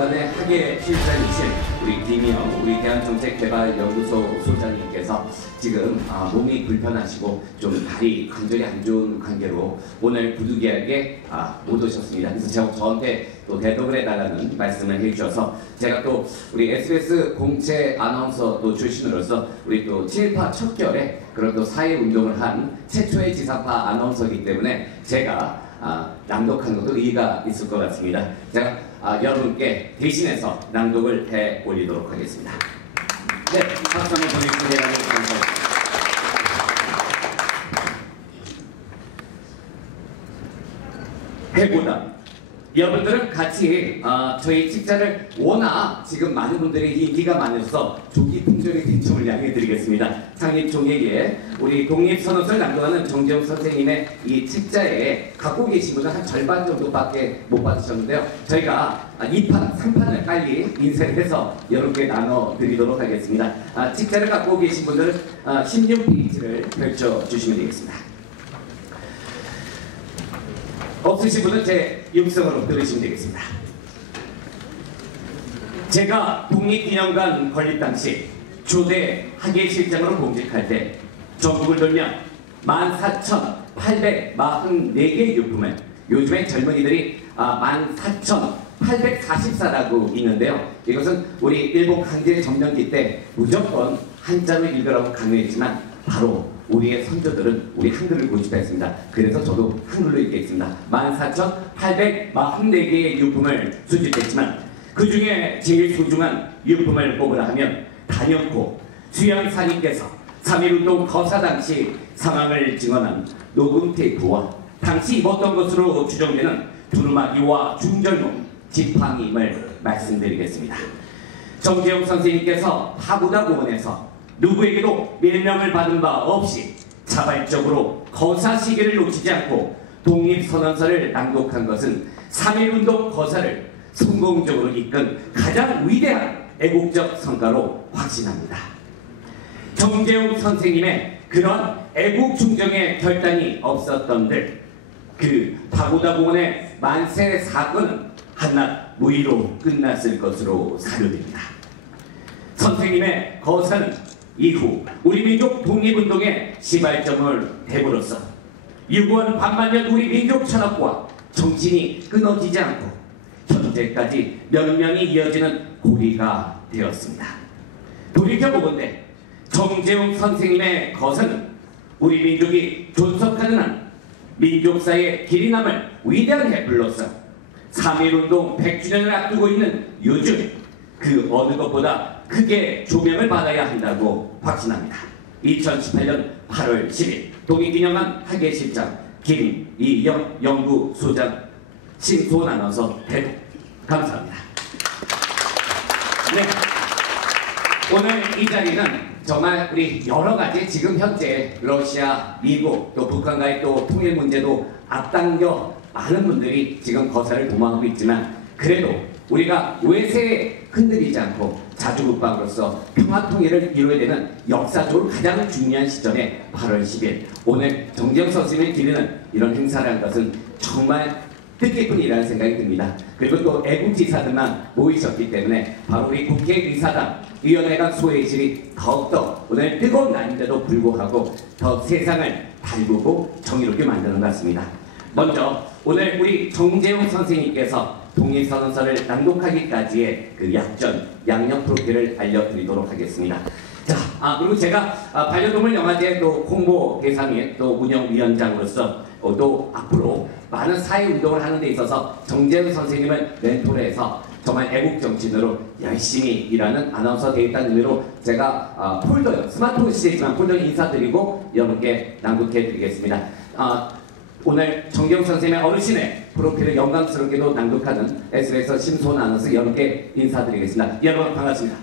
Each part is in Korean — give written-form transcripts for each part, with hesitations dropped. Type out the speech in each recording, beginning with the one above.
연간의 학예 실장이신 우리 김희영 우리 대한정책개발연구소 소장님께서 지금 몸이 불편하시고 좀 다리 관절이 안 좋은 관계로 오늘 부득이하게 못 오셨습니다. 그래서 저한테 또 대답을 해달라는 말씀을 해주셔서 제가 또 우리 SBS 공채 아나운서도 출신으로서 우리 또 친일파 척결에 그런 또 사회운동을 한 최초의 지상파 아나운서이기 때문에 제가 낭독하는 것도 의의가 있을 것 같습니다. 제가 여러분께 대신해서 낭독을 해 올리도록 하겠습니다. 네, 박수 한번 보내주시면 감사합니다. 해보다 여러분들은 같이 저희 책자를 워낙 지금 많은 분들이 인기가 많아서 조기 품절의 빈청을 양해드리겠습니다. 창립 종예기에 우리 독립선언서를 낭독하는 정재욱 선생님의 이 책자에 갖고 계신 분은 한 절반 정도밖에 못 받으셨는데요. 저희가 2판, 3판을 빨리 인쇄를 해서 여러분께 나눠드리도록 하겠습니다. 책자를 갖고 계신 분들은 16페이지를 펼쳐주시면 되겠습니다. 없으신 분은 제 육성으로 들으시면 되겠습니다. 제가 독립기념관 건립 당시 초대 학예실장으로 공직할 때 전국을 돌며 14,844개의 유품을 요즘에 젊은이들이 14,844라고 있는데요. 이것은 우리 일본 강제 점령기 때 무조건 한자로 읽으라고 강요했지만 바로 우리의 선조들은 우리 한글을 고집했습니다. 그래서 저도 한글로 읽겠습니다. 14,844개의 유품을 수집했지만 그 중에 제일 소중한 유품을 뽑으라 하면 단연코 수양사님께서 3.1운동 거사 당시 상황을 증언한 녹음 테이프와 당시 입었던 것으로 추정되는 두루마기와 중절모 지팡이임을 말씀드리겠습니다. 정재욱 선생님께서 파고다 공원에서 누구에게도 명령을 받은 바 없이 자발적으로 거사 시기를 놓치지 않고 독립선언서를 낭독한 것은 3.1운동 거사를 성공적으로 이끈 가장 위대한 애국적 성과로 확신합니다. 정재욱 선생님의 그런 애국 충정의 결단이 없었던들 그 파고다 공원의 만세 사건은 한낱 무의로 끝났을 것으로 사료됩니다. 선생님의 거사는 이후 우리 민족 독립운동의 시발점을 대부로서 유구한 반만년 우리 민족 철학과 정신이 끊어지지 않고 현재까지 면면이 이어지는 고리가 되었습니다. 돌이켜보건대 정재욱 선생님의 거사는 우리 민족이 존속하는 한 민족사의 길이 남을 위대한 해불로서 3.1운동 100주년을 앞두고 있는 요즘 그 어느 것보다 크게 조명을 받아야 한다고 확신합니다. 2018년 8월 10일 독립기념관 학예실장 김희영 연구소장 심소원 아나운서 대독 감사합니다. 네, 오늘 이 자리는 정말 우리 여러가지 지금 현재 러시아, 미국 또 북한과의 또 통일 문제도 앞당겨 많은 분들이 지금 거사를 도모하고 있지만 그래도 우리가 외세에 흔들리지 않고 자주국방으로서 평화통일을 이루어야 되는 역사적으로 가장 중요한 시점에 8월 10일 오늘 정재욱 선생님이 드리는 이런 행사를 한 것은 정말 뜻깊은 일이라는 생각이 듭니다. 그리고 또 애국지사들만 모이셨기 때문에 바로 우리 국회의사당 위원회관 소외실이 더욱더 오늘 뜨거운 날인데도 불구하고 더 세상을 달구고 정의롭게 만드는 것 같습니다. 먼저 오늘 우리 정재욱 선생님께서 독립선언서를 낭독하기까지의 그 약전, 양력 프로필을 알려드리도록 하겠습니다. 자, 그리고 제가 반려동물 영화제 또 홍보 대상의 또 운영위원장으로서 또 앞으로 많은 사회운동을 하는 데 있어서 정재욱 선생님을 멘토로 해서 정말 애국정신으로 열심히 일하는 아나운서 되겠다는 의미로 제가 폴더요, 스마트폰 시대지만 폴더 인사드리고 여러분께 낭독해드리겠습니다. 오늘 정재욱 선생님의 어르신의 프로필을 영광스럽게도 낭독하는 SBS 심소원 아나운서 여러분께 인사드리겠습니다. 여러분 반갑습니다.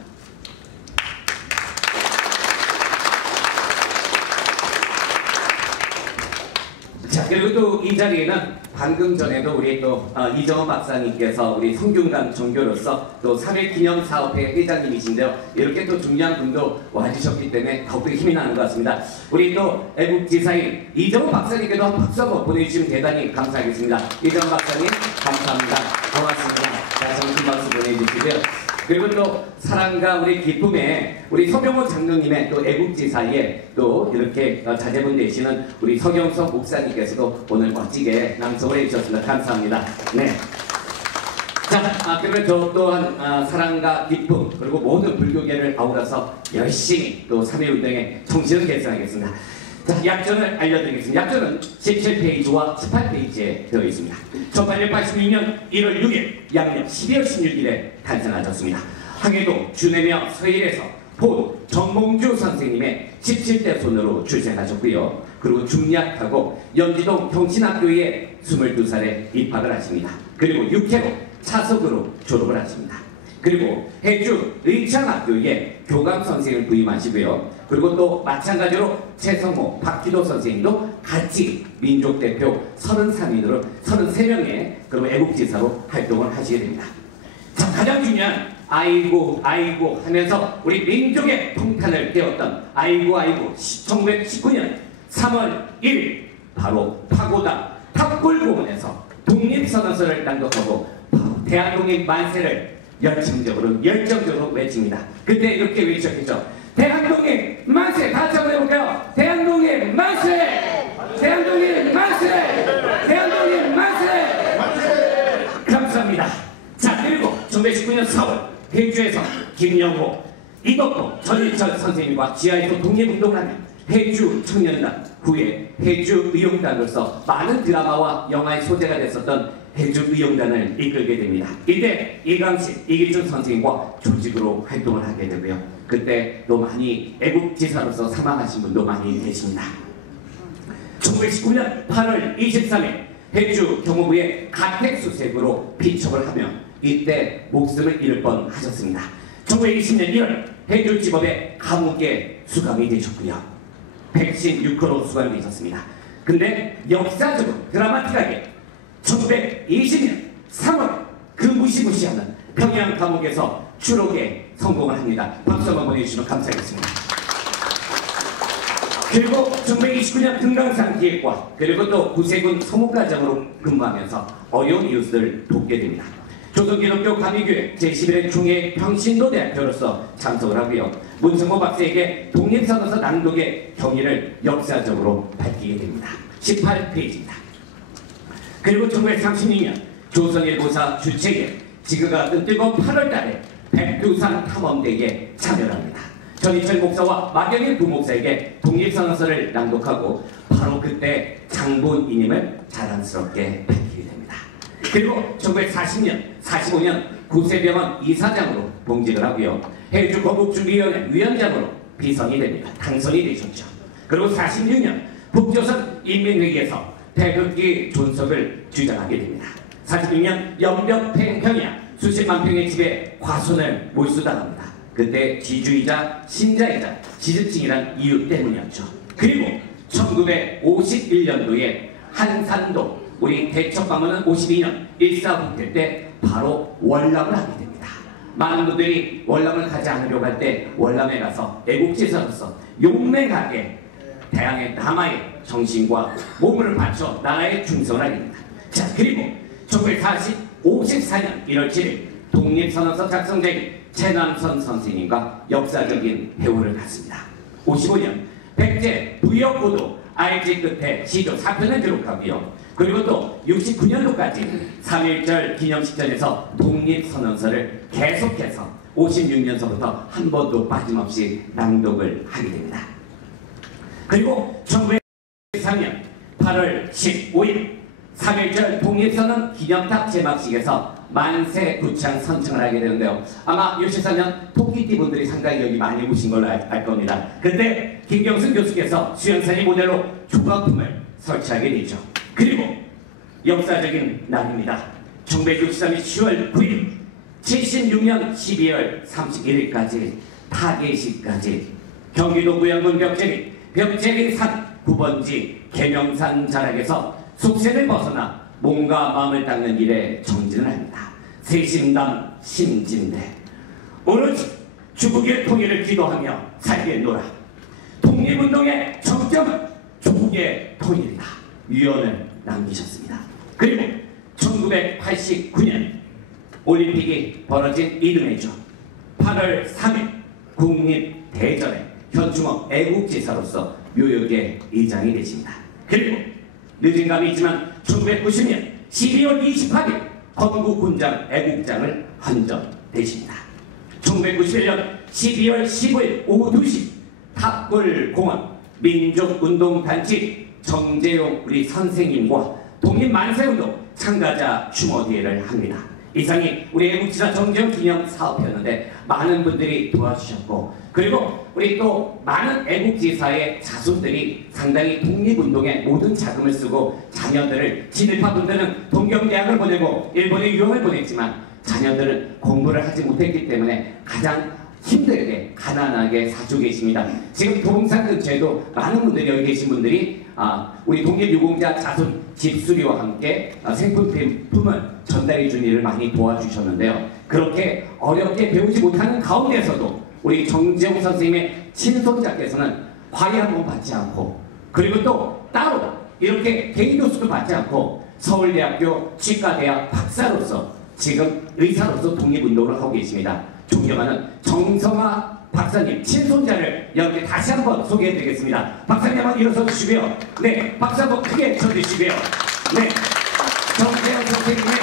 자, 그리고 또 이 자리에는 방금 전에도 우리 또 이정원 박사님께서 우리 성균관 종교로서 또 3.1 기념사업회 회장님이신데요. 이렇게 또 중요한 분도 와주셨기 때문에 더욱더 힘이 나는 것 같습니다. 우리 또 애국지사인 이정원 박사님께도 한 박수 한번 보내주시면 대단히 감사하겠습니다. 이정원 박사님 감사합니다. 고맙습니다. 자, 정신 박수 보내주시기 있는데요. 그리고 또 사랑과 우리 기쁨에 우리 서경호 장로님의 또 애국지사에 또 이렇게 자제분 되시는 우리 서경석 목사님께서도 오늘 멋지게 낭송을 해주셨습니다. 감사합니다. 네. 자, 그러면 저 또한 사랑과 기쁨 그리고 모든 불교계를 아우러서 열심히 또 3.1운동에 정신을 개선하겠습니다. 자, 약전을 알려드리겠습니다. 약전은 17페이지와 18페이지에 되어 있습니다. 1882년 1월 6일 양력 12월 16일에 탄생하셨습니다. 항해도 주내며 서일에서 본 정몽주 선생님의 17대 손으로 출생하셨고요. 그리고 중략하고 연지동 경신학교에 22살에 입학을 하십니다. 그리고 6회로 차석으로 졸업을 하십니다. 그리고 해주 의창학교에 교감 선생님을 부임하시고요. 그리고 또 마찬가지로 최성호, 박기도 선생님도 같이 민족대표 33인으로 33명의 그리고 애국지사로 활동을 하시게 됩니다. 자, 가장 중요한 아이고 하면서 우리 민족의 통탄을 떼었던 아이고 1919년 3월 1일 바로 파고다 탑골공원에서 독립선언서를 낭독하고 대한독립 만세를 열정적으로 외칩니다. 그때 이렇게 외쳤겠죠. 대한독립 만세! 다 같이 한번 해볼까요? 대한독립 만세! 대한독립 만세! 대한독립 만세! 감사합니다. 자, 그리고 1919년 4월 해주에서 김영호, 이덕호, 전일철 선생님과 지하에서 독립운동을 하며 해주 청년단, 후에 해주 의용단으로서 많은 드라마와 영화의 소재가 됐었던 해주의용단을 이끌게 됩니다. 이때 이강식, 이기준 선생님과 조직으로 활동을 하게 되고요. 그때 또 많이 애국지사로서 사망하신 분도 많이 계십니다. 1919년 8월 23일 해주 경호부의 가택수색으로 피척을 하며 이때 목숨을 잃을 뻔하셨습니다. 1920년 1월 해주지법의 감옥에 수감이 되셨고요. 116호로 수감되셨습니다. 근데 역사적으로 드라마틱하게 1920년 3월 그 무시무시하는 평양 감옥에서 추록에 성공을 합니다. 박수 한번 보내주시면 감사하겠습니다. 그리고 1929년 금강산 기획과 그리고 또 구세군 서목과장으로 근무하면서 어려운 이웃을 돕게 됩니다. 조선기독교 감리교회 제11회 총회 평신도 대학교로서 참석을 하고요. 문성모 박사에게 독립선언서 낭독의 경위를 역사적으로 밝히게 됩니다. 18페이지입니다. 그리고 1936년 조선일보사 주책에 지그가 뜨거운 8월달에 백두산 탐험대회에 참여를 합니다. 전희철 목사와 막연일 부목사에게 독립선언서를 낭독하고 바로 그때 장본인임을 자랑스럽게 밝히게 됩니다. 그리고 1940년, 45년 구세병원 이사장으로 봉직을 하고요. 해주 거국주의위원회 위원장으로 비선이 됩니다. 당선이 되셨죠. 그리고 46년 북조선 인민회의에서 태극기 존속을 주장하게 됩니다. 46년 연벽팽평이야 수십만 평의 집에 과손을 몰수당합니다. 그때 지주이자 신자이자 지지층이란 이유 때문이었죠. 그리고 1951년도에 한산도 우리 대척방문은 52년 일사후퇴 때 바로 월남을 하게 됩니다. 많은 분들이 월남을 가지 않으려고 할 때 월남에 가서 애국지사로서 용맹하게 대항의 남아의 정신과 몸을 바쳐 나라에 충성을 하게 됩니다. 자, 그리고 1954년 1월 7일 독립선언서 작성자인 최남선 선생님과 역사적인 회우를 갖습니다. 55년 백제 부여고도 알지 끝에 시조 4편을 기록하고요. 그리고 또 69년도까지 3.1절 기념식전에서 독립선언서를 계속해서 56년서부터 한 번도 빠짐없이 낭독을 하게 됩니다. 그리고 1913년 8월 15일 3.1절 독립선언 기념탑 제막식에서 만세 부창 선창을 하게 되는데요. 아마 64년 토끼띠 분들이 상당히 여기 많이 오신 걸로 알 겁니다. 그때 김경순 교수께서 수영산이 모델로 조각품을 설치하게 되죠. 그리고 역사적인 날입니다. 1963년 10월 9일 76년 12월 31일까지 타계식까지 경기도 무양군 벽제리 산 9번지 계명산 자락에서 속세를 벗어나 몸과 마음을 닦는 일에 정진을 합니다. 세심담 심진대 오로지 주국의 통일을 기도하며 살겠노라. 독립운동의 정점은 조국의 통일이다. 유언을 남기셨습니다. 그리고 1989년 올림픽이 벌어진 이듬해죠. 8월 3일 국립대전에 현충원 애국지사로서 묘역의 이장이 되십니다. 그리고 늦은 감이 있지만 1990년 12월 28일 건국군장 애국장을 헌정되십니다. 1991년 12월 15일 오후 2시 탑골공원 민족운동단체 정재용 우리 선생님과 독립만세운동 참가자 추모대회를 합니다. 이상이 우리 애국지사 정재용 기념사업이었는데 많은 분들이 도와주셨고, 그리고 우리 또 많은 애국지사의 자손들이 상당히 독립운동에 모든 자금을 쓰고 자녀들을, 친일파분들은 동경대학을 보내고 일본에 유학을 보냈지만 자녀들은 공부를 하지 못했기 때문에 가장 힘들게 가난하게 사주 계십니다. 지금 동산 근처에도 많은 분들이, 여기 계신 분들이 우리 독립유공자 자손 집수리와 함께 생필품을 전달해 준 일을 많이 도와주셨는데요. 그렇게 어렵게 배우지 못하는 가운데서도 우리 정재용 선생님의 친손자께서는 과외 한 번 받지 않고, 그리고 또 따로 이렇게 개인 교수도 받지 않고 서울대학교 치과대학 박사로서 지금 의사로서 독립운동을 하고 계십니다. 존경하는 정성화 박사님 친손자를 여기 다시 한번 소개해드리겠습니다. 박사님 한번 일어서 주시고요. 네, 박수 한번 크게 쳐주시고요. 네, 정재용 선생님의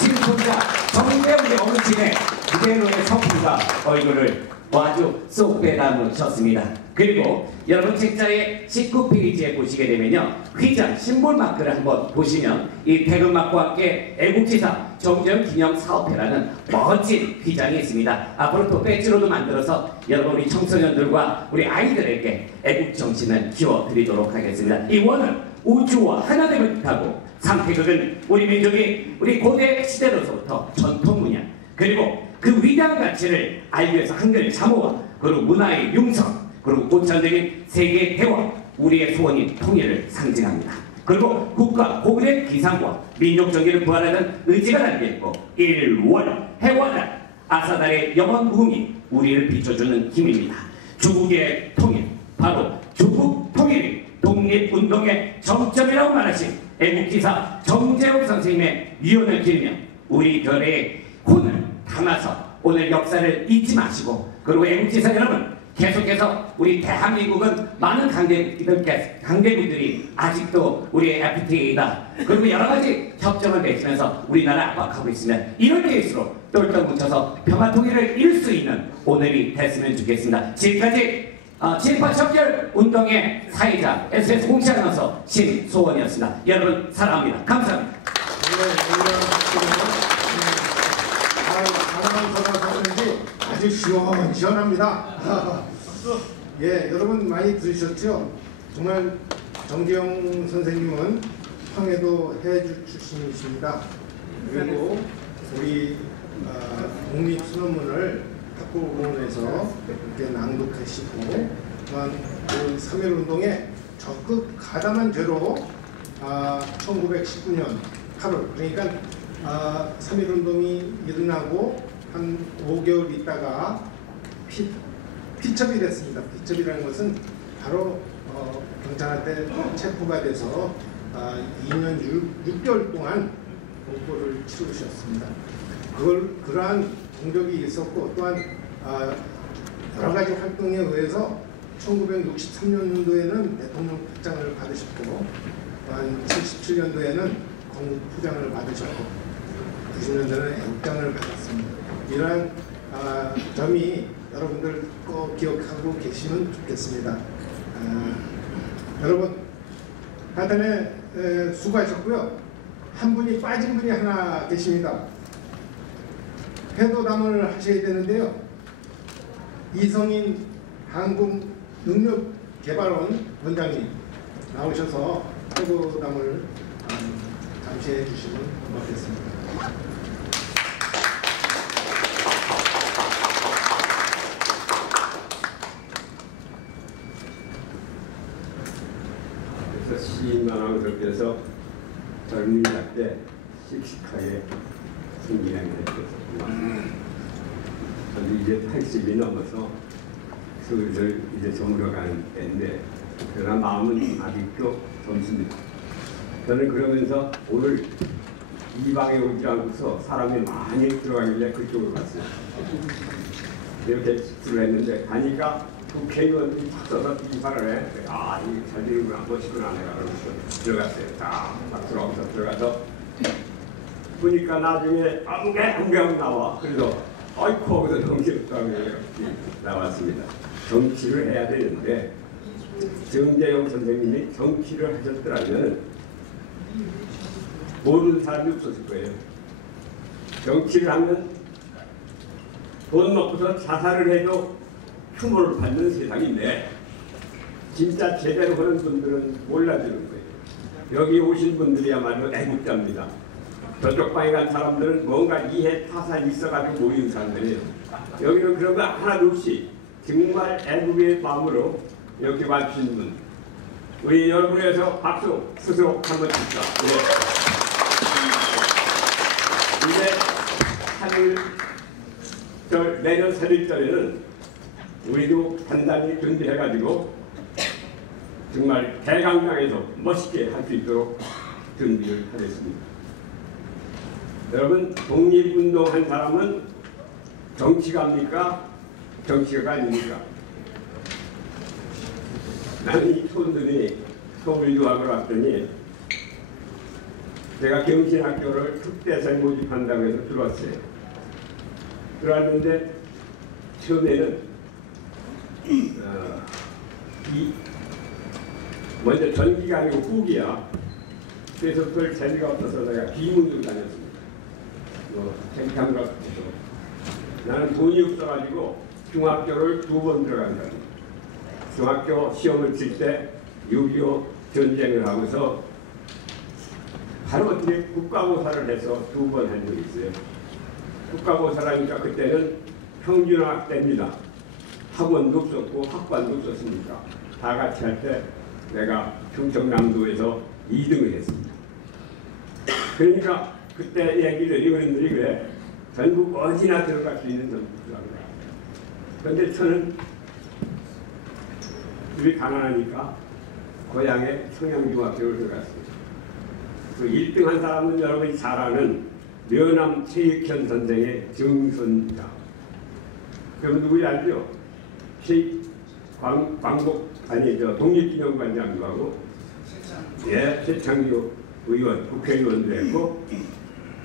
친손자 정재용의 어르신의 그대로의 성품과 얼굴을 아주 쏙 빼닮으셨습니다. 그리고 여러분 책자의 19페이지에 보시게 되면요, 휘장 심볼 마크를 한번 보시면 이 태극마크와 함께 애국지사 정재용 기념사업회라는 멋진 휘장이 있습니다. 앞으로 또 배지로도 만들어서 여러분 우리 청소년들과 우리 아이들에게 애국정신을 키워드리도록 하겠습니다. 이 원은 우주와 하나됨을 뜻하고, 상태극은 우리 민족이 우리 고대 시대로서부터 전통 문양, 그리고 그 위대한 가치를 알기 위해서 한글 자모와 그리고 문화의 융성, 그리고 고찰적인 세계의 대화, 우리의 소원인 통일을 상징합니다. 그리고 국가 고국의 기상과 민족 정기를 부활하는 의지가 담겨있고, 일월 해와달 아사달의 영원 무궁이 우리를 비춰주는 힘입니다. 조국의 통일, 바로 조국 통일이 독립운동의 정점이라고 말하신 애국지사 정재용 선생님의 위언을 기리며 우리 별의 혼을 담아서 오늘 역사를 잊지 마시고, 그리고 애국지사 여러분 계속해서 우리 대한민국은 많은 강대국들이 아직도 우리의 FTA다, 그리고 여러가지 협정을 맺으면서 우리나라 압박하고 있으면 이럴 때일수록 똘똘 뭉쳐서 평화통일을 이룰 수 있는 오늘이 됐으면 좋겠습니다. 지금까지 7.8 척결 운동의 사회자 SBS 공시 아나운서 신소원이었습니다. 여러분 사랑합니다. 감사합니다. 아주 시원합니다. 예, 여러분 많이 들으셨죠? 정말 정재용 선생님은 황해도 해주 출신이십니다. 그리고 우리 독립선언문을 탁골공원에서 이렇게 낭독하시고, 또한 그 3.1운동에 적극 가담한 죄로 1919년 8월, 그러니까 3.1운동이 일어나고 한 5개월 있다가 피첩이 됐습니다. 피첩이라는 것은 바로 경찰한테 체포가 돼서 2년 6개월 동안 공포를 치르셨습니다. 그러한 공적이 있었고, 또한 여러 가지 활동에 의해서 1963년도에는 대통령 표창을 받으셨고, 또한 77년도에는 건국포장을 받으셨고, 90년도에는 애국장을 받았습니다. 이러한 점이 여러분들 꼭 기억하고 계시면 좋겠습니다. 여러분 하여튼에 수고하셨고요. 한 분이 빠진 분이 하나 계십니다. 회도담을 하셔야 되는데요. 이성인 한국능력개발원 원장님 나오셔서 회도담을 잠시 해주시면 고맙겠습니다. 시인만왕께서 젊은 때 씩씩하게 생기는 게 됐습니다. 저도 이제 80이 넘어서 슬슬 이제 저물어가는 때인데, 그러나 마음은 아직도 젊습니다. 저는 그러면서 오늘 이 방에 오지 않고서 사람이 많이 들어가길래 그쪽으로 갔어요. 이렇게 집수를 했는데 가니까 국회의원들이 탁 서서 인사를 해. 아, 이게 잘 되는구나, 멋있구나, 내가 그러면서 들어갔어요. 딱 박수로 하면서 들어가서 보니까 나중에 아무개 하고 나와. 그래서 아이쿠 하고서 정치롭다고 나왔습니다. 정치를 해야 되는데 정재영 선생님이 정치를 하셨더라면 모르는 사람이 없었을 거예요. 정치를 하면 돈 먹고서 자살을 해도 혐오를 받는 세상인데 진짜 제대로 하는 분들은 몰라주는 거예요. 여기 오신 분들이야말로 애국자입니다. 저쪽 방에 간 사람들은 뭔가 이해 타산이 있어가지고 모이는 사람들이에요. 여기는 그런 거 하나도 없이 정말 애국의 마음으로 여기 와주신 분, 우리 여러분에서 박수 스스로 한번 칩시다. 네. 이제 내년 3일절에는 우리도 단단히 준비해가지고 정말 대강당에서 멋있게 할 수 있도록 준비를 하겠습니다. 여러분, 독립운동한 사람은 정치가입니까? 정치가가 아닙니까? 나는 이 촌들이 서울 유학을 왔더니 제가 경신학교를 특대생 모집한다고 해서 들어왔어요. 들어왔는데 처음에는 먼저 전기가 아니고 후기야. 그래서 별 재미가 없어서 내가 비문으로 다녔습니다. 창피한 것 같아서 나는 돈이 없어가지고 중학교를 2번 들어간다. 중학교 시험을 칠 때 6.25 전쟁을 하고서 바로 어떻게 국가고사를 해서 2번 한 적이 있어요. 국가고사라니까 그때는 평균학 때입니다. 학원도 없었고 학관도 없었으니까 다 같이 할 때 내가 충청남도에서 2등을 했습니다. 그러니까 그때 얘기들이 어른들이 그래, 전국 어디나 들어갈 수 있는 전국이라고. 그런데 저는 우리 가난하니까 고향에 청양중학교를 들어갔어요. 그 1등한 사람은 여러분이 잘 아는 려남 최익현 선생의 정선입니다. 그럼 누구지 알죠? 독립기념관장도 하고, 예, 최창규 의원, 국회의원도 했고,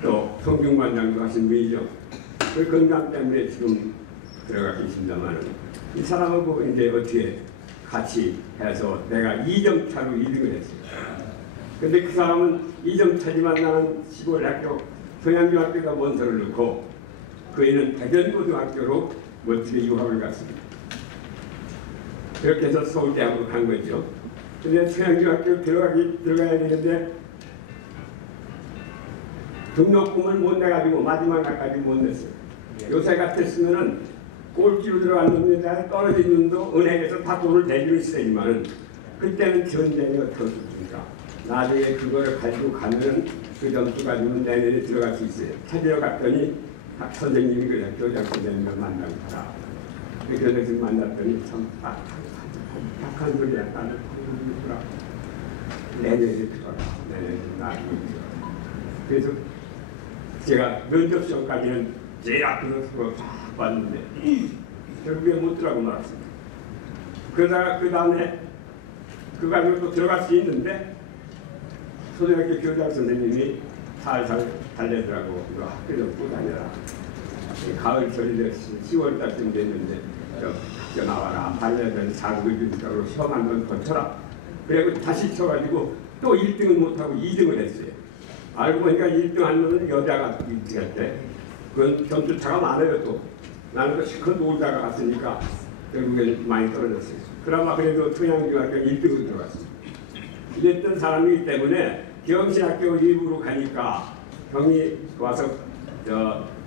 또 성균관장도 하신 분이죠. 그 건강 때문에 지금 들어가 계십니다만, 이 사람하고 이제 어떻게 같이 해서 내가 2점 차로 2등을 했어요. 근데 그 사람은 2점 차지만 나는 시골 학교, 평양중학교가 원서를 넣고, 그이는 대전고등학교로 멋지게 유학을 갔습니다. 그렇게 해서 서울대학으로 간 거죠. 근데 평양중학교 들어가야 되는데, 등록금을 못 내가지고 마지막 날까지 못 냈어요. 요새 같았으면은 꼴찌로 들어간 놈에 떨어진 놈도 은행에서 다 돈을 대주는 시대지만은 그때는 전쟁이 어떻습니까? 나중에 그거를 가지고 가면은 그 점수 가지고는 내년에 들어갈 수 있어요. 찾으러 갔더니 선생님이 그래, 교장 선생님을 만나고 가라. 그 교장 선생님 만났더니 참 딱한 소리야. 나는 내년에 들어가. 내년에 나중에 들어가. 그래서 제가 면접 시험까지는 제일 앞에서 서로 쫙 봤는데 결국에 못 들어가고 말았습니다. 그러다가 그 다음에 그 가지고 또 들어갈 수 있는데 초등학교 교장 선생님이 살살 달래더라고. 이거 학교 좀 또 다녀라. 가을철이 됐어. 10월 달쯤 됐는데 학교 나와라. 달래더니 자극을 주니까 시험 한 번 거쳐라. 그리고 다시 쳐가지고 또 1등은 못하고 2등을 했어요. 알고 보니까 1등 한 놈은 여자가 1등 했대. 그건 점수차가 많아요 또. 나는 그 실컷 놀다가 갔으니까 결국엔 많이 떨어졌어요. 그나마 그래도 평양중학교 1등으로 들어갔어요. 이랬던 사람이기 때문에 경신학교 일부로 가니까 형이 와서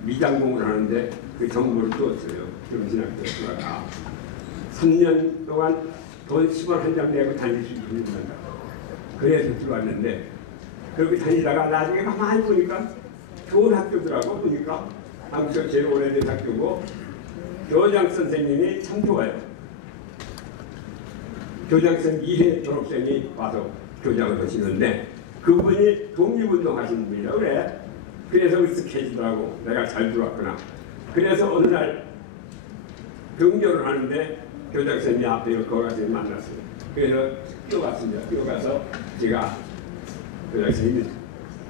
미장공을 하는데 그 정보를 줬어요. 경신학교 들어가 3년 동안 돈 10원 한 장 내고 다닐 수 있습니다. 그래서 들어왔는데 그렇게 다니다가 나중에 가만히 보니까 좋은 학교더라고. 보니까 한국에서 제일 오래된 학교고 교장 선생님이 참 좋아요. 교장선 2회 졸업생이 와서 교장을 하시는데 그분이 독립운동 하시는 분이라고 그래. 그래서 으쓱해지더라고. 내가 잘 들어왔구나. 그래서 어느 날 병조를 하는데 교장선생님이 앞에 거가서 만났어요. 그래서 뛰어갔습니다. 뛰어가서 제가 교장선생님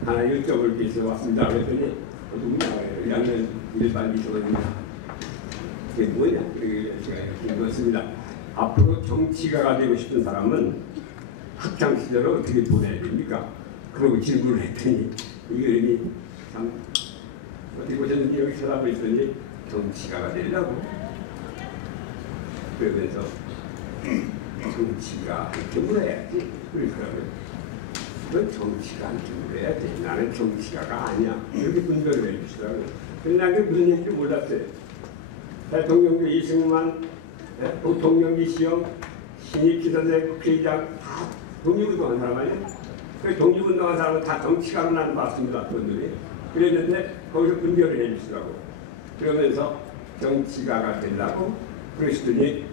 하나 여쭤볼 게 있어 왔습니다. 그랬더니 누구냐 그래요. 1학년 일반 미소입니다. 그게 뭐냐? 그래서 제가 이렇게 읽었습니다. 앞으로 정치가가 되고 싶은 사람은 학창 시절을 어떻게 보내야 됩니까? 그러고 질문을 했더니 이 어른이 참 어디 보셨는지 여기 쳐다보더니 정치가가 되려고 그러면서 정치가 이렇게 물어야지 그러더라고요. 넌 정치가 이렇게 물어야지. 나는 정치가가 아니야. 이렇게 분별을 해주시더라고요. 근데 난 그게 무슨 얘기인지 몰랐어요. 대통령도 이승만, 부통령이 시험, 신익희 선생, 국회의장 다 독립운동한 사람 아니에요? 그 독립운동한 사람은 다 정치가로 난 봤습니다. 그분들이. 그랬는데 거기서 분별을 해주시더라고. 그러면서 정치가가 되려고 그러시더니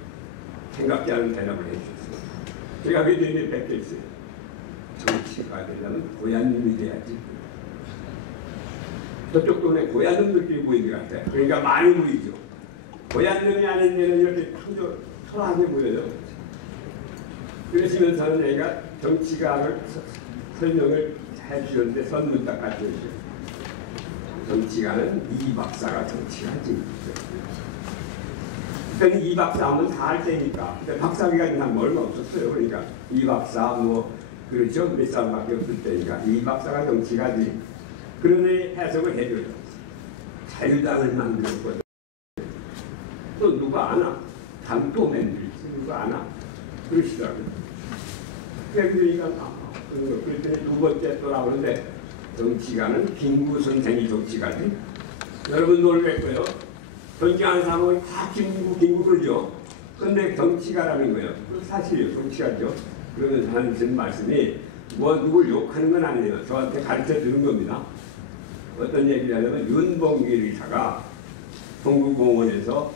생각지 않은 대답을 해주셨어요. 제가 그 뒤에 뵙겠어요. 정치가가 되려면 고얀놈이 돼야지. 저쪽 동네 고얀놈들끼리 모이는 것 같아요. 그러니까 많이 모이죠. 고얀놈이 아닌 데는 이렇게 초라하게 모여요. 그러시면서는 내가 정치가를 설명을 해주셨는데 선문 딱 갖춰주세요. 정치가는 이 박사가 정치가지. 그러니까 이 박사 하면 다 할 테니까. 박사기가 한 얼마 없었어요. 그러니까 이 박사 뭐 그렇죠. 몇 사람밖에 없을 때니까 이 박사가 정치가지. 그러니 해석을 해줘요. 자유당을 만들었거든. 또 누가 아나? 당도 만들지 누가 아나? 그러시더라고요. 그러니까 그랬더니 두 번째 또 나오는데 정치가는 김구 선생이 정치가지. 여러분 놀랬고요. 정치하는 사람은 다 김구 그러죠. 그런데 정치가라는 거예요. 사실이에요. 정치가죠. 그러면서 하는 말씀이 뭐 누굴 욕하는 건 아니에요. 저한테 가르쳐 주는 겁니다. 어떤 얘기를 하냐면 윤봉길 의사가 동구공원에서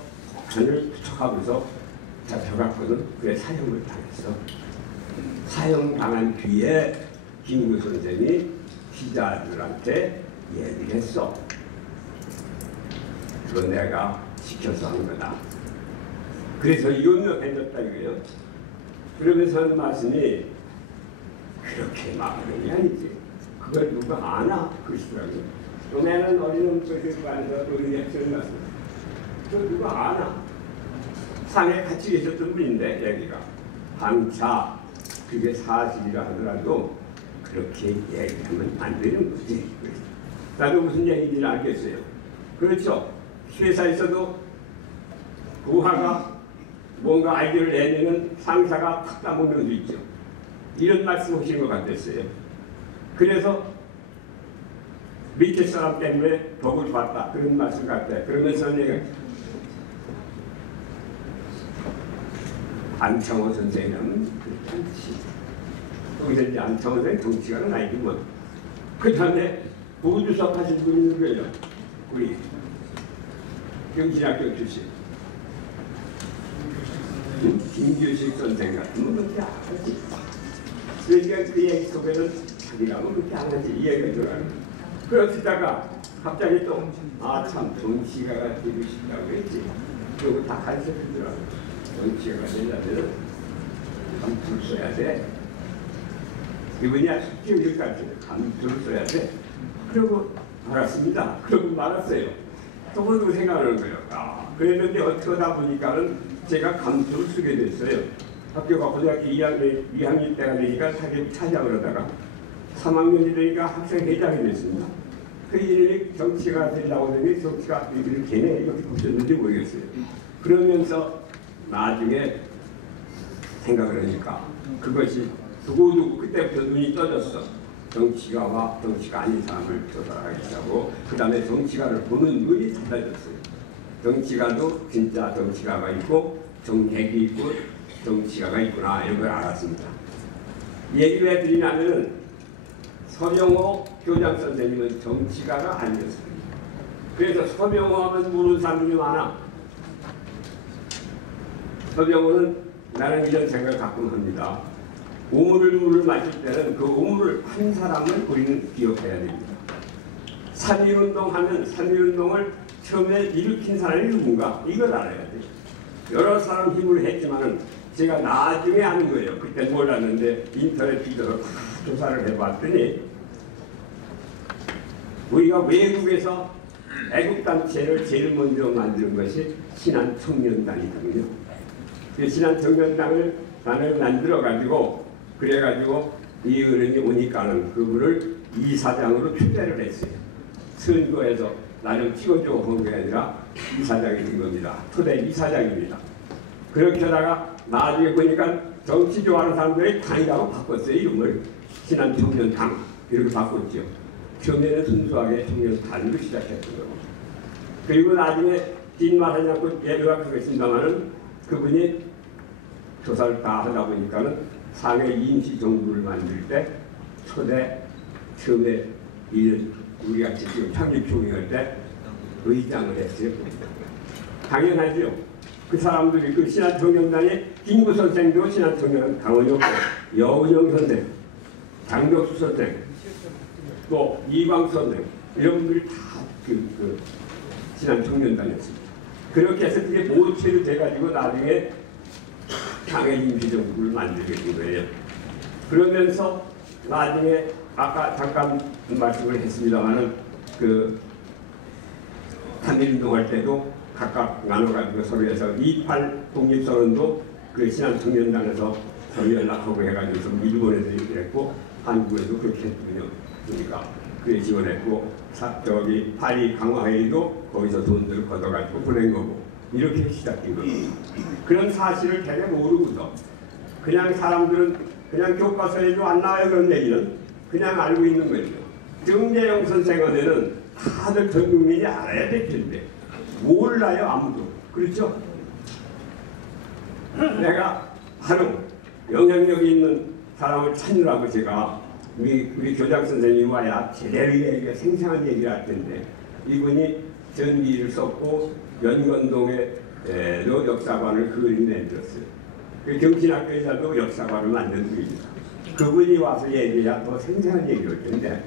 하늘 투척하면서 잡혀갔거든. 그래 사형을 당했어. 사형당한 뒤에 김구 선생이 기자들한테 얘기를 했어. 그거 내가 시켜서 한 거다. 그래서 유명해졌다 이거예요. 그러면서 하는 말씀이 그렇게 막는 게 아니지. 그걸 누가 아나? 그러시더라고요. 너네는 어린놈 것에 관해서 노인의 말씀. 그걸 누가 아나? 산에 같이 계셨던 분인데 여기가 한차 그게 사실이라 하더라도 그렇게 얘기하면 안 되는 거지. 나도 무슨 얘기인지 알겠어요. 그렇죠. 회사에서도 부하가 뭔가 아이디어를 내면은 상사가 탁 따먹는 수 있죠. 이런 말씀 하신 것 같았어요. 그래서 밑에 사람 때문에 복을 받다 그런 말씀 같아요. 그러면서 내가 안창호 선생님은 그렇지 않지. 거기서 이제 안창호 선생님 정치가는 아니지만 그 다음에 우주석 하신 분이 누구예요? 우리 경신학교 출신 김규식 선생 같은 건 그렇게 안 하지. 그러니까 그 얘기 속에는 자기라고 그렇게 안 하지. 이 얘기가 들어가는. 그러시다가 갑자기 또 참 정치가가 되고 싶다고 했지. 그러고 다 가르쳐 주더라고. 정치가가 되려면 감투를 써야 돼. 이분이 아주 기억을 가르쳐요. 감투를 써야 돼. 그러고 알았습니다. 그러고 말았어요. 또 그러고 생각하는 거예요. 그랬는데 어떻게 하다 보니까는 제가 감투를 쓰게 됐어요. 학교가 고등학교 2학년 때가 되니까 사교육 차장을 하다가 3학년이 되니까 학생회장이 됐습니다. 그 일이 정치가 되려고 하더니 정치가 이렇게 걔네 이렇게 보셨는지 모르겠어요. 그러면서 나중에 생각을 하니까 그것이 두고두고 그때부터 눈이 떠졌어. 정치가와 정치가 아닌 사람을 조사하겠다고. 그 다음에 정치가를 보는 눈이 달라졌어요. 정치가도 진짜 정치가가 있고 정객이 있고 정치가가 있구나 이런 걸 알았습니다. 얘기를 해드리냐면 서명호 교장 선생님은 정치가가 아니었습니다. 그래서 서명호 하면 모르는 사람들이 많아. 서명호는 나는 이런 생각을 가끔 합니다. 우물을 마실 때는 그 우물을 한 사람을 우리는 기억해야 됩니다. 3.1운동 하면 3.1운동을 처음에 일으킨 사람이 누군가? 이걸 알아야 돼. 여러 사람 힘을 했지만은 제가 나중에 아는 거예요. 그때 몰랐는데 인터넷 뒤져서 조사를 해봤더니 우리가 외국에서 애국단체를 제일 먼저 만드는 것이 신한청년단이거든요. 그 신한청년단을 만들어가지고 그래가지고 이 어른이 오니까는 그분을 이사장으로 초대를 했어요. 선거에서 나를 찍어줘 본 게 아니라 이사장이 된 겁니다. 초대 이사장입니다. 그렇게 하다가 나중에 보니까 정치 좋아하는 사람들이 당이라고 바꿨어요. 이름을 신한청년당 이렇게 바꿨죠. 처음에는 순수하게 청년단으로 시작했던 거고 그리고 나중에 뒷말 하지 않고 예를 하겠습니다마는 그분이 조사를 다 하다 보니까는 상해 임시정부를 만들 때 초대 처음에 우리같이 지금 창립총회할 때 의장을 했어요. 당연하죠. 그 사람들이 그 신한청년단에 김구 선생도 신한청년 당원이었고 여운영 선생, 장덕수 선생, 또 이광 선생 이런 분들이 다 신한청년단이었습니다. 그렇게 해서 그게 모체로 돼가지고 나중에 당의 임시정부를 만들게 된 거예요. 그러면서 나중에 아까 잠깐 말씀을 했습니다마는 그 3.1운동할 때도 각각 나눠가지고 서로에서 28 독립선언도 그 신한청년단에서 서로 연락하고 해가지고 일본에서 이렇게 했고 한국에도 그렇게 했거든요. 그러니까 그에 지원했고 저기 파리 강화회의도 거기서 돈들을 걷어가지고 보낸 거고 이렇게 시작된 거예요. 그런 사실을 되게 모르고서 그냥 사람들은 그냥 교과서에도 안 나와요. 그런 얘기는 그냥 알고 있는 거죠. 정재영 선생한테는 다들 전 국민이 알아야 될 텐데 몰라요. 아무도. 그렇죠? 내가 바로 영향력이 있는 사람을 찾느라고 제가 우리 교장 선생님이 와야 제대로 얘기가 생생한 얘기를 할 텐데 이분이 전기를 썼고 연건동에 역사관을 그림 내들었어요. 그 경신학교에서도 역사관을 만든 분입니다. 그분이 와서 얘기해야 더 생생한 얘기를 할 텐데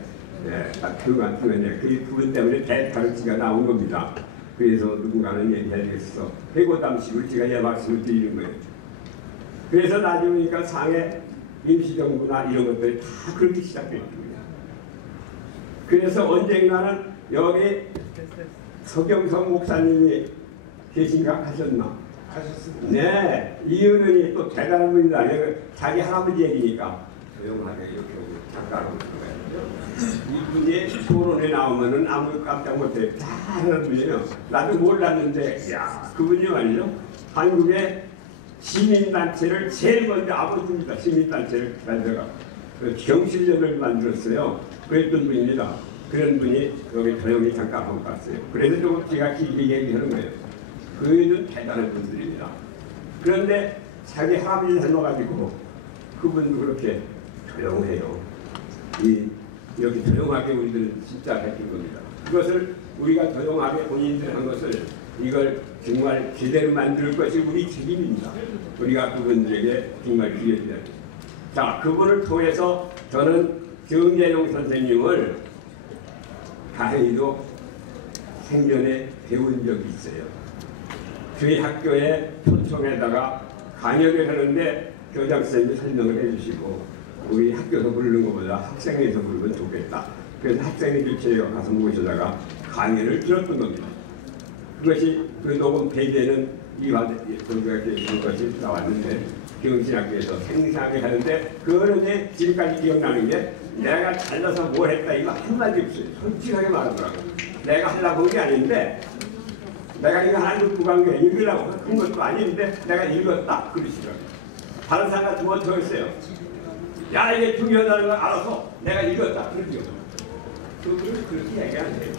그간 때문에 그분 때문에 대타르치가 나온 겁니다. 그래서 누군가는 얘기해야겠어. 해고담식을 제가 예 말씀을 드리는 거예요. 그래서 나중이니까 상해 임시정부나 이런 것들이 다 그렇게 시작됐습니다. 그래서 언젠가는 여기 서경성 목사님이 계신가 하셨나? 하셨습니다. 네, 이 어른이 또 대단한 분이다. 자기 할아버지 얘기니까 조용하게 이렇게 잠깐 오는 거예요. 이분이 토론에 나오면은 아무 깜짝 못해. 다 하는 분이에요. 나도 몰랐는데, 야, 그분이 말이죠. 한국의 시민단체를 제일 먼저 아버지입니다. 시민단체를 만들어가 경실련을 만들었어요. 그랬던 분입니다. 그런 분이 여기 조용히 잠깐 하고 갔어요. 그래서 조금 제가 길게 얘기하는 거예요. 그는 대단한 분들입니다. 그런데 자기 할아버지 닮아가지고 그분도 그렇게 조용해요. 이렇게 조용하게 우리들은 진짜 했던 겁니다. 그것을 우리가 조용하게 본인들 한 것을 이걸 정말 제대로 만들 것이 우리 책임입니다. 우리가 그분들에게 정말 기회를 드려야 됩니다. 자, 그분을 통해서 저는 정재용 선생님을 다행히도 생전에 배운 적이 있어요. 저희 학교에 초청에다가 강연을 하는데 교장 선생님이 설명을 해주시고 우리 학교에서 부르는 것보다 학생회에서 부르면 좋겠다. 그래서 학생회 주최에 가서 모셔다가 강연을 들었던 겁니다. 그것이 그 녹음 페이지에는 이화대가 계신 것이 나왔는데 경신학교에서 생생하게 하는데 그거는 지금까지 기억나는 게 내가 잘라서 뭘 했다 이거 한마디 없어요. 솔직하게 말하더라고요. 내가 하려고 한 게 아닌데 내가 이거 하나 듣고 간 게 읽으려고 한 것도 아닌데 내가 읽었다 그러시더라고요. 다른 사람 같은 거 적었어요. 야 이게 중요하다는 걸 알아서 내가 읽었다 그러죠. 그분은 그렇게 얘기 안 해요.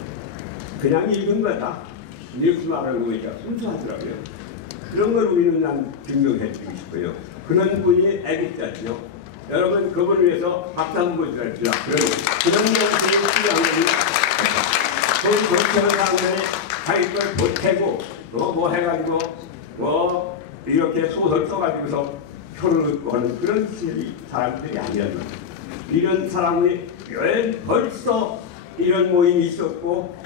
그냥 읽은 거다. 이렇게 말하는 거니까 순수하더라고요. 그런 걸 우리는 난 증명해주고 싶어요. 그런 분이 애국자죠. 여러분 그분을 위해서 박수 한번 주십시오. 그런 것들이 필요한 겁니다. 돈 정치하는 사람들이 자기 걸 보태고 뭐 해가지고 뭐 이렇게 소설 써가지고서 표를 얻고 하는 그런 사람들이 아니라는 이런 사람이 왜 벌써 이런 모임이 있었고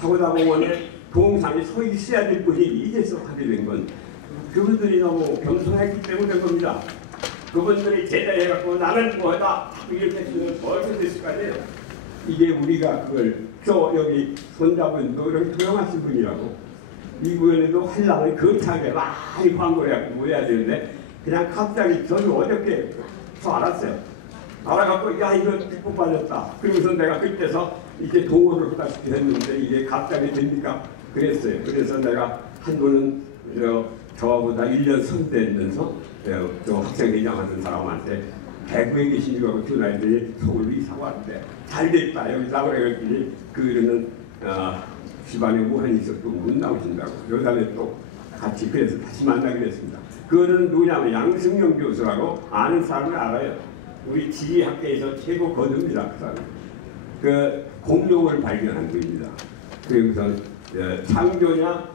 타고다공원에 동상이 서 있어야 될 분이 이제서 하게 된 건 그분들이 너무 겸손했기 때문에 겁니다. 그분들이 제자해갖고 나는 뭐다 이렇게 했으면 벌써 됐을 거 아니에요. 이게 우리가 그걸 또 여기 손자분도 이렇게 조용하신 분이라고 이번에도 한량을 거창하게 많이 광고해갖고 뭐 해야 되는데 그냥 갑자기 저도 어저께 저 알았어요. 알아갖고 야 이거 뒷북 빠졌다. 그러면서 내가 그때서 이제 동호를 하다시피 했는데 이게 갑자기 됩니까? 그랬어요. 그래서 내가 한번은 저보다 1년 선배면서 저 학생회장 하는 사람한테 대구에 계신 거 전화했더니 서울로 이사고 왔는데 잘 됐다 여기서 그래가지고 그러는 집안에 우한이 있어도 못 나오신다고 그 다음에 또 같이 그래서 다시 만나기로 했습니다. 그거는 누구냐면 양승영 교수라고 아는 사람을 알아요. 우리 지리학계에서 최고 거두입니다. 그 사람. 그 공룡을 발견한 분입니다. 그리고서 창조냐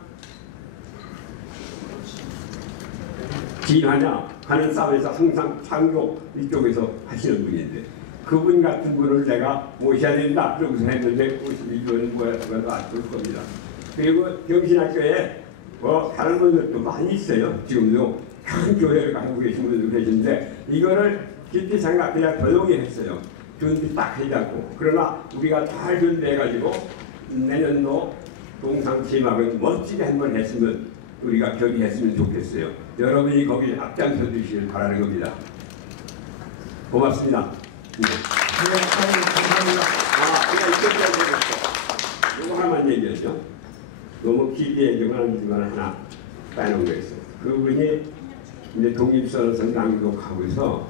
진화냐 하는 싸움에서 항상 창조 이쪽에서 하시는 분인데 그분 같은 분을 내가 모셔야 된다 그러고서 했는데 이건 뭐야도 안 될 겁니다. 그리고 경신학교에 뭐 다른 분들도 많이 있어요. 지금도 큰 교회를 가지고 계신 분들도 계신데 이거를 깊이 생각 그냥 조용히 했어요. 준비 딱 하지 않고. 그러나 우리가 잘 준비해가지고 내년도 동상 지막을 멋지게 한번 했으면 우리가 결의했으면 좋겠어요. 여러분이 거기 앞장서 주시길 바라는 겁니다. 고맙습니다. 네, 감사합니다. 그냥 이거 하나만 얘기하죠. 너무 길게 얘기만 하지만 하나 빼놓은 거 있어요. 그분이 이제 독립선언서 낭독하고서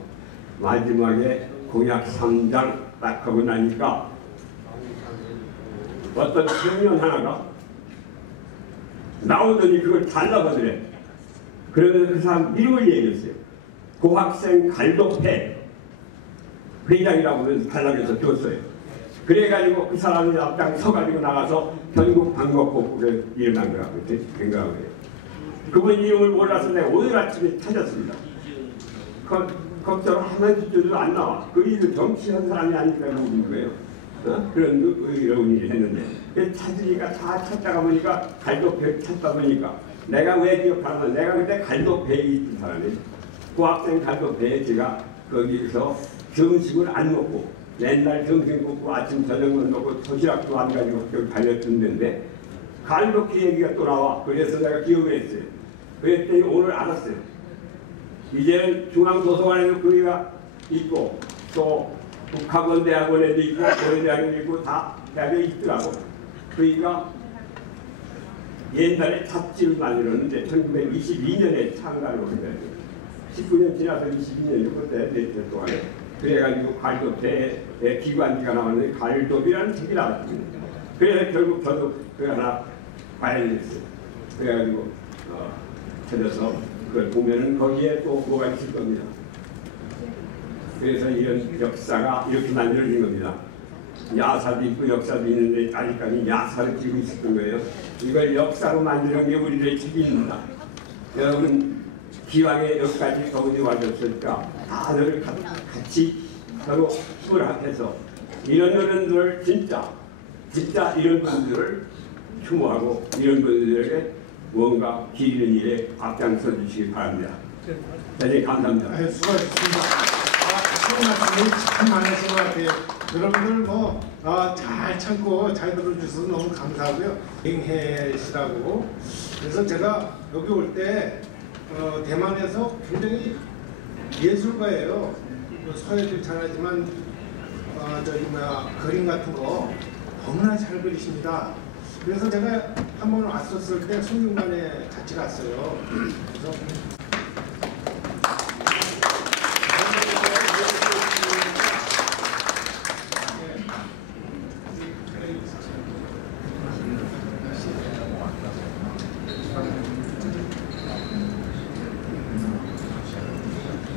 마지막에 공약 3장 딱 하고 나니까 어떤 청년 하나가 나오더니 그걸 잘라버리래. 그러면서 그 사람 이름을 얘기했어요. 고학생 갈도패 회장이라고 하면서 달라져서 줬어요. 그래가지고 그 사람이 앞장 서가지고 나가서 전국 방법국에 일어난 거라고 생각을 해요. 그분 이름을 몰라서 내가 오늘 아침에 찾았습니다. 걱정 하면 줄도 안 나와. 그 일을 정치한 사람이 아니니까 모르는 거예요. 그런 의로운 일을 했는데 찾으니까 다 찾다가 보니까 갈도패 찾다 보니까 내가 왜 기억하냐면 내가 그때 갈도패에 있던 사람이에요. 그 학생 갈도패에 제가 거기서 점심을 안 먹고 맨날 점심 먹고 아침 저녁만 먹고 도시락도 안 가지고 학교를 달렸던 데인데 갈도패 얘기가 또 나와. 그래서 내가 기억을 했어요. 그랬더니 오늘 알았어요. 이제는 중앙도서관에도 거기가 있고 또 북학원대학원에도 있고 고려대학원에도 있고 다 대학에 있더라고. 거기가 옛날에 잡지를 만들었는데 1922년에 창간을 했어요. 19년 지나서 22년이고 그때 몇 동안에 그래가지고 갈도패의 기관지가 나왔는데 갈도비라는 책이 나왔습니다. 그래서 결국 저도 그거 하나 봐야 됐어요. 그래가지고 찾아서 그걸 보면은 거기에 또 뭐가 있을 겁니다. 그래서 이런 역사가 이렇게 만들어진 겁니다. 야사도 있고 역사도 있는데 아직까지 야사를 쥐고 있었던 거예요. 이걸 역사로 만드는 게 우리들의 책임입니다. 여러분 기왕에 여기까지 거기 와줬으니까 다들 같이 서로 수락해서 이런 어른들 진짜 이런 분들을 추모하고 이런 분들에게 뭔가 기리는 일에 앞장서 주시기 바랍니다. 대단히 감사합니다. 수고하셨습니다. 좋은 말씀이 참 많으신 것 같아요. 여러분들 잘 참고 잘 들어주셔서 너무 감사하고요. 행해시라고. 그래서 제가 여기 올 때 대만에서 굉장히 예술가예요. 서예도 잘하지만 그림 같은 거 너무나 잘 그리십니다. 그래서 제가 한번 왔었을 때 송중관에 같이 갔어요. 그래서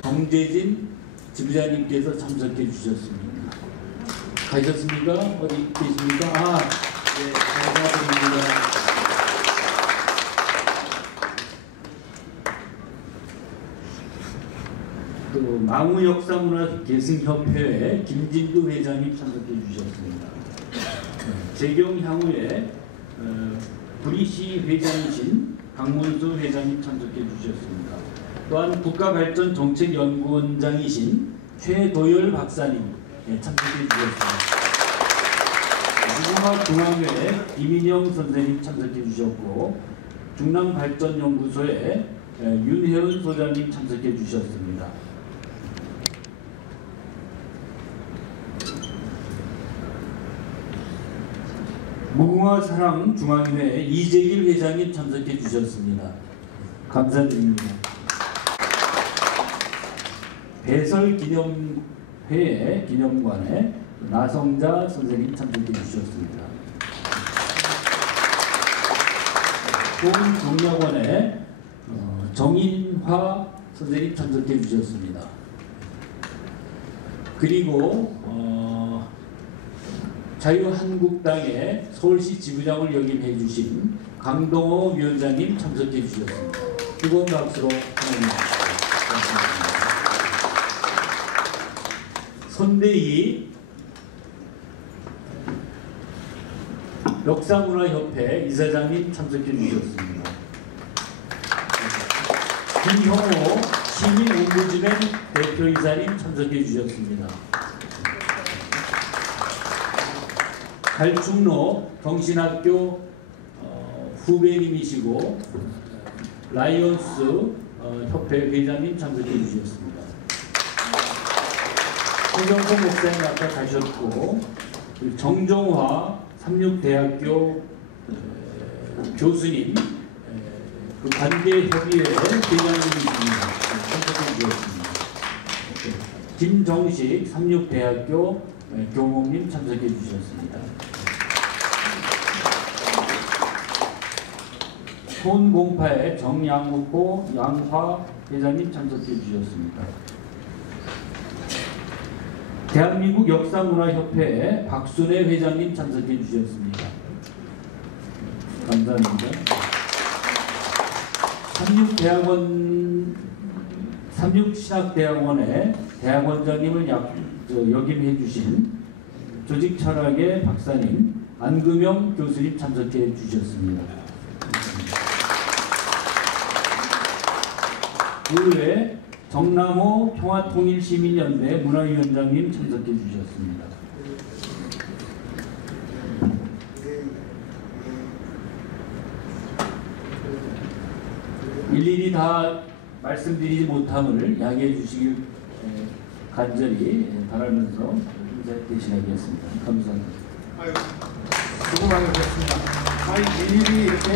정재진 지부장님께서 참석해 주셨습니다. 가셨습니까? 어디 계십니까? 네, 감사드립니다. 또 망우역사문화계승협회 김진두 회장님 참석해 주셨습니다. 재경향후의 구리시 회장이신 강문수 회장님 참석해 주셨습니다. 또한 국가발전정책연구원장이신 최도열 박사님 참석해 주셨습니다. 무궁화중앙회 이민영 선생님 참석해 주셨고, 중남발전연구소의 윤혜은 소장님 참석해 주셨습니다. 무궁화사랑중앙회 이재길 회장님 참석해 주셨습니다. 감사드립니다. 배설기념회의 기념관에 나성자 선생님 참석해 주셨습니다. 소은종려원에 정인화 선생님 참석해 주셨습니다. 그리고 자유한국당의 서울시 지부장을 역임해 주신 강동호 위원장님 참석해 주셨습니다. 뜨거운 박수로 환영합니다. 손대희 역사문화협회 이사장님 참석해 주셨습니다. 김형호 시민옹부진행 대표이사님 참석해 주셨습니다. 갈충로 경신학교 후배님이시고 라이온스 협회 회장님 참석해 주셨습니다. 홍경석 목사님 아까 가셨고, 정정화 삼육대학교 교수님 그 관계협의회 회장님이십니다. 참석해 주셨습니다. 김정식 삼육대학교 교목님 참석해 주셨습니다. 손공파의 정양호 양화 회장님 참석해 주셨습니다. 대한민국 역사문화협회 박순애 회장님 참석해 주셨습니다. 감사합니다. 삼육신학대학원의 대학원장님을 역임해 주신 조직철학의 박사님 안금영 교수님 참석해 주셨습니다. 의회 정남호 평화통일시민연대 문화위원장님 참석해 주셨습니다. 일일이 다 말씀드리지 못함을 양해해 주시길 간절히 바라면서 인사 대신하겠습니다. 감사합니다. 수고 많으셨습니다. 일일이 이렇게